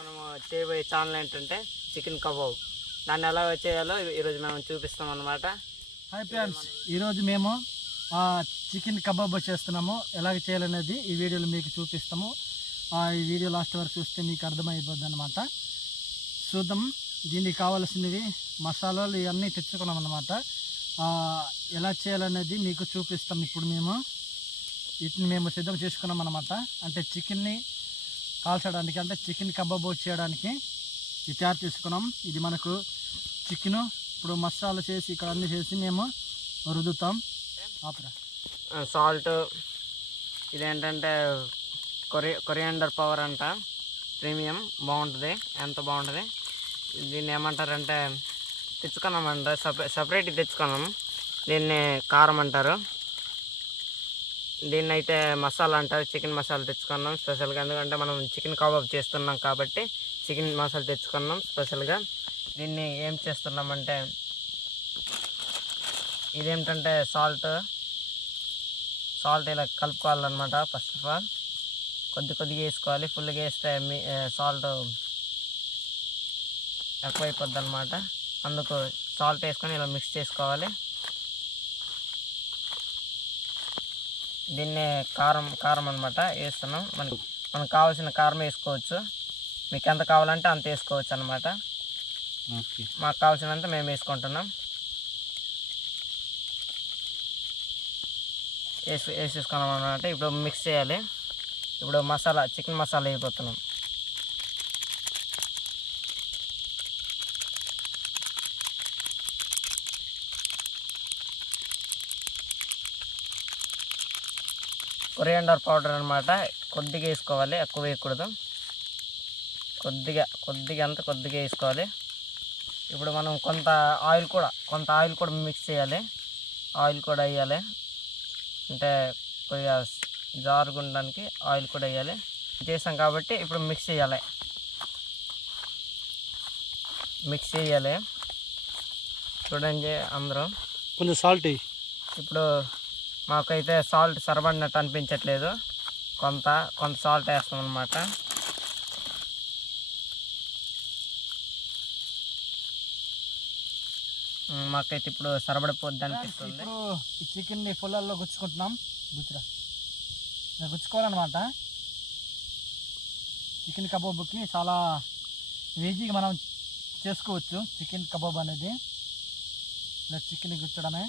మనము చేయబోయే ఛానల్ ఏంటంటే చికెన్ కబాబ్ దాన్ని ఎలా చేయాలో ఈరోజు మేము చూపిస్తాం అనమాట హాయ్ ఫ్రెండ్స్ ఈరోజు మేము చికెన్ కబాబ్ చేస్తున్నాము. ఎలాగ చేయాలనేది ఈ వీడియోలో మీకు చూపిస్తాము. ఆ, ఈ వీడియో లాస్ట్ వరకు చూస్తే మీకు అర్థమైపోద్ది అనమాట చూద్దాం దీనికి కావాల్సినవి మసాలాలు ఇవన్నీ తెచ్చుకున్నాం అనమాట ఎలా చేయాలనేది మీకు చూపిస్తాం ఇప్పుడు మేము. వీటిని మేము సిద్ధం చేసుకున్నాం అనమాట అంటే చికెన్ని కాల్చడానికి అంటే చికెన్ కబాబ్ చేయడానికి ఇది తయారు చేసుకున్నాం. ఇది మనకు చికెను ఇప్పుడు మసాలా చేసి ఇక్కడ అన్ని చేసి మేము రుదుతాం ఆపరా. సాల్ట్ ఇదేంటంటే కొరి కొరియాండర్ పవర్ అంట. ప్రీమియం బాగుంటుంది. ఎంత బాగుంటుంది? దీన్ని ఏమంటారంటే తెచ్చుకున్నామంట. సపరే సపరేట్ తెచ్చుకున్నాం. దీన్ని కారం అంటారు. దీన్ని అయితే మసాలా అంటారు చికెన్ మసాలా తెచ్చుకున్నాం స్పెషల్గా. ఎందుకంటే మనం చికెన్ కబాబ్ చేస్తున్నాం కాబట్టి చికెన్ మసాలా తెచ్చుకున్నాం స్పెషల్గా. దీన్ని ఏం చేస్తున్నామంటే ఇదేంటంటే సాల్ట్ సాల్ట్ ఇలా కలుపుకోవాలన్నమాట ఫస్ట్ ఆఫ్ ఆల్. కొద్ది కొద్దిగా వేసుకోవాలి. ఫుల్గా వేస్తే మీ సాల్ట్ ఎక్కువైపోద్ది అనమాట అందుకు సాల్ట్ వేసుకొని ఇలా మిక్స్ చేసుకోవాలి. దీన్నే కారం కారం అనమాట వేస్తున్నాం. మనకి మనకు కావాల్సిన కారం వేసుకోవచ్చు. మీకు ఎంత కావాలంటే అంత వేసుకోవచ్చు అనమాట మాకు కావాల్సినంత మేము వేసుకుంటున్నాం. వేసి వేసేసుకున్నాం అనమాట ఇప్పుడు మిక్స్ చేయాలి. ఇప్పుడు మసాలా చికెన్ మసాలా వేయబోతున్నాం. కొరియాండర్ పౌడర్ అనమాట కొద్దిగా వేసుకోవాలి ఎక్కువ వేయకూడదు. కొద్దిగా కొద్దిగా అంత కొద్దిగా వేసుకోవాలి. ఇప్పుడు మనం కొంత ఆయిల్ కూడా కొంత ఆయిల్ కూడా మిక్స్ చేయాలి. ఆయిల్ కూడా వేయాలి. అంటే కొద్దిగా జారుగుండడానికి ఆయిల్ కూడా వేయాలి. చేసాం కాబట్టి ఇప్పుడు మిక్స్ చేయాలి. మిక్స్ చేయాలి. చూడండి అందరూ. కొంచెం సాల్ట్ ఇప్పుడు మాకైతే సాల్ట్ సరబడినట్టు అనిపించట్లేదు. కొంత కొంత సాల్ట్ వేస్తాం అనమాట మాకైతే ఇప్పుడు సరబడిపోద్ది అనిపిస్తుంది. ఇప్పుడు ఈ చికెన్ని పొలాల్లో గుచ్చుకుంటున్నాం. గుచ్చురా. గుచ్చుకోవాలన్నమాట. చికెన్ కబాబ్కి చాలా ఈజీగా మనం చేసుకోవచ్చు. చికెన్ కబాబ్ అనేది. ఇలా చికెన్ గుచ్చడమే.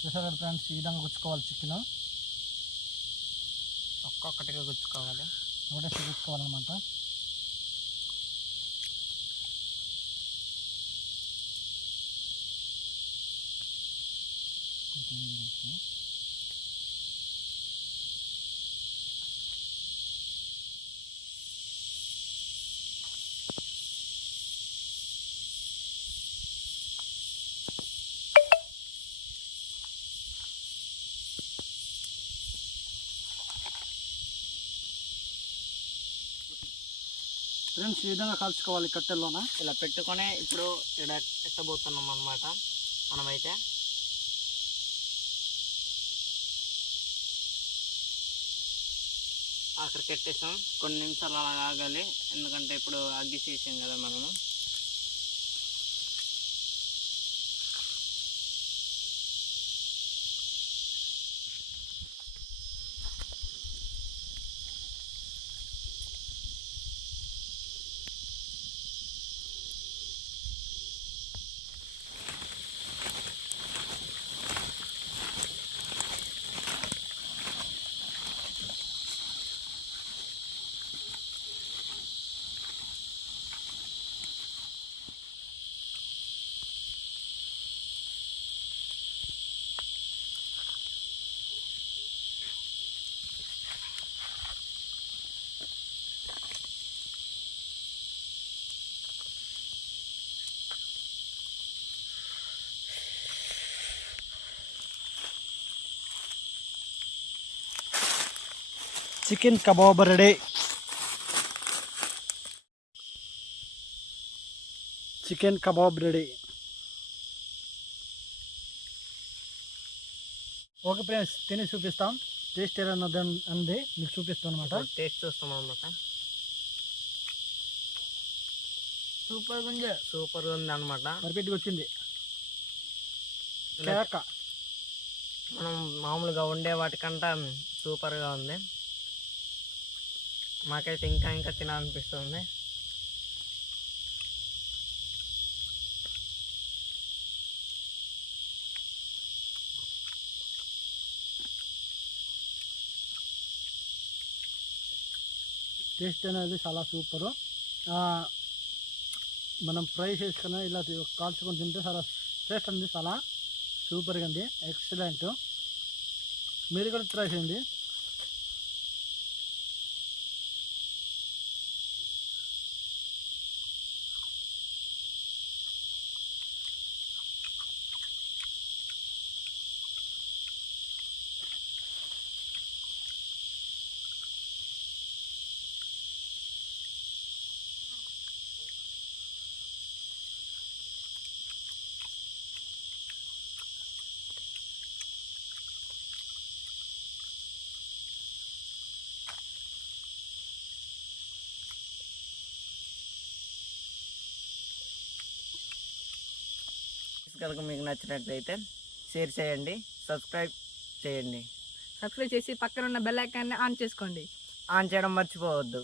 చూసారు ఫ్రెండ్స్ ఈ విధంగా గుచ్చుకోవాలి చికెన్ ఒక్కొక్కటిగా గుచ్చుకోవాలి. ఒకటే గుచ్చుకోవాలన్నమాట. ఫ్రెండ్స్ ఈ విధంగా కాల్చుకోవాలి కట్టెల్లోన? ఇలా పెట్టుకొని ఇప్పుడు ఇక్కడ ఎట్టబోతున్నాం అనమాట మనమైతే. అక్కడ పెట్టేసాం కొన్ని నిమిషాలు అలా ఆగాలి. ఎందుకంటే ఇప్పుడు అగ్గి చేసాం కదా మనము. Chicken kebab ready. Chicken kebab ready. Okay friends తిని చూపిస్తాం. టేస్ట్ ఎలా ఉన్నది అంది మీకు చూపిస్తాం అనమాట టేస్ట్ చూస్తాం అనమాట సూపర్ ఉంది సూపర్గా ఉంది అనమాట పర్ఫెక్ట్గా వచ్చింది. కేక. మనం మామూలుగా వండే వాటికంటే సూపర్గా ఉంది. మాకైతే ఇంకా ఇంకా తినాలనిపిస్తుంది. టేస్ట్ అనేది చాలా సూపరు. మనం ఫ్రై చేసుకుని ఇలా కాల్చుకొని తింటే చాలా టేస్ట్ అనేది చాలా సూపర్గా ఉంది. ఎక్సలెంట్. మీరు కూడా ట్రై చేయండి. కనుక మీకు నచ్చినట్లయితే షేర్ చేయండి సబ్స్క్రైబ్ చేయండి. సబ్స్క్రైబ్ చేసి పక్కన ఉన్న బెల్ ఐకాన్ని ఆన్ చేసుకోండి. ఆన్ చేయడం మర్చిపోవద్దు.